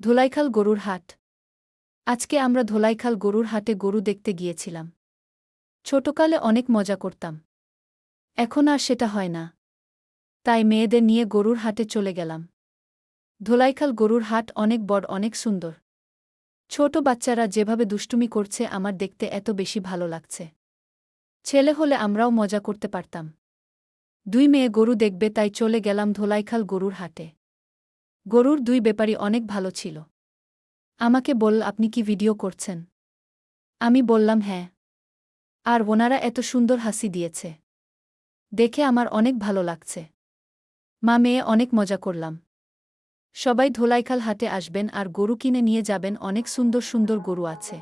ধোলাইখাল গরুর হাট। আজকে আমরা ধোলাইখাল গরুর হাটে গরু দেখতে গিয়েছিলাম। ছোটকালে অনেক মজা করতাম। এখন আর সেটা হয় না। তাই মেয়েদের নিয়ে গরুর হাটে চলে গেলাম। ধোলাইখাল গরুর হাট অনেক বড়, অনেক সুন্দর। ছোট বাচ্চারা যেভাবে দুষ্টুমি করছে আমার দেখতে এত বেশি ভালো লাগছে। ছেলে হলে আমরাও মজা করতে পারতাম। দুই মেয়ে গরু দেখবে তাই চলে গেলাম ধোলাইখাল গরুর হাটে। গরুর দুই ব্যাপারী অনেক ভালো ছিল। আমাকে বলল, আপনি কি ভিডিও করছেন? আমি বললাম হ্যাঁ। আর ওনারা এত সুন্দর হাসি দিয়েছে দেখে আমার অনেক ভালো লাগছে। মা মেয়ে অনেক মজা করলাম। সবাই ধোলাইখাল হাটে আসবেন আর গরু কিনে নিয়ে যাবেন, অনেক সুন্দর সুন্দর গরু আছে।